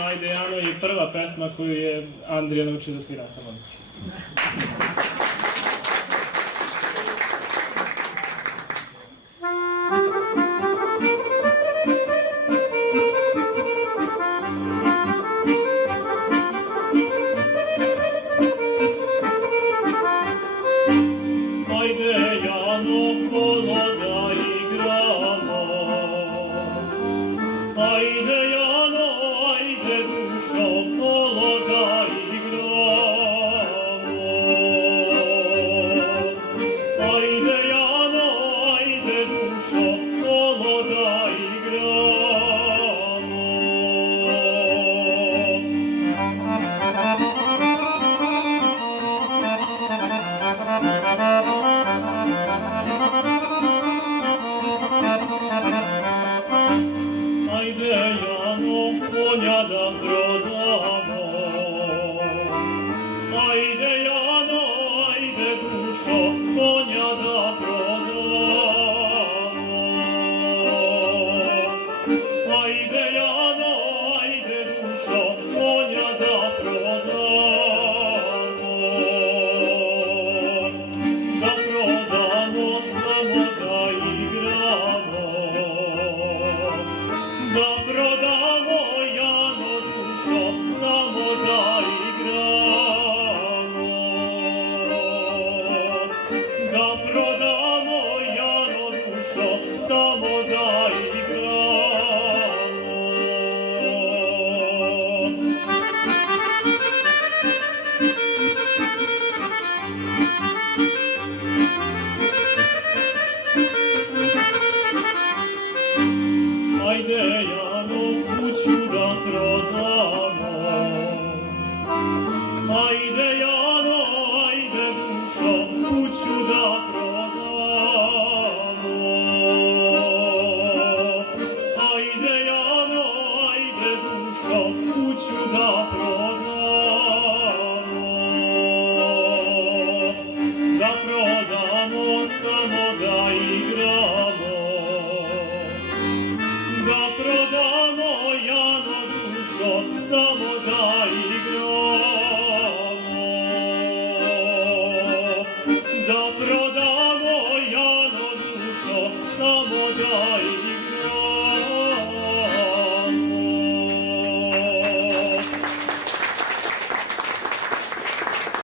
pesma Ajde Jano je prva pesma koju je Andrija naučio da svira na harmonici. Ajde Jano kolo da igramo, ajde Jano, ajde dušo kolo da igramo. Ajde Jano, ajde dušo kolo da igramo. Ajde Jano konja da prodamo, ajde Jano, ajde dušo konja da prodamo. Ajde Jano, ajde dušo konja da prodamo. Da prodamo samo da igramo, da prodamo Jano dušo samo da igramo. Da prodamo Jano dušo samo da igramo. Ajde Jano kuću da prodamo, ajde Jano, ajde dušo kuću da prodamo. Ajde Jano, ajde dušo kuću da prodamo. Da prodamo samo da igramo,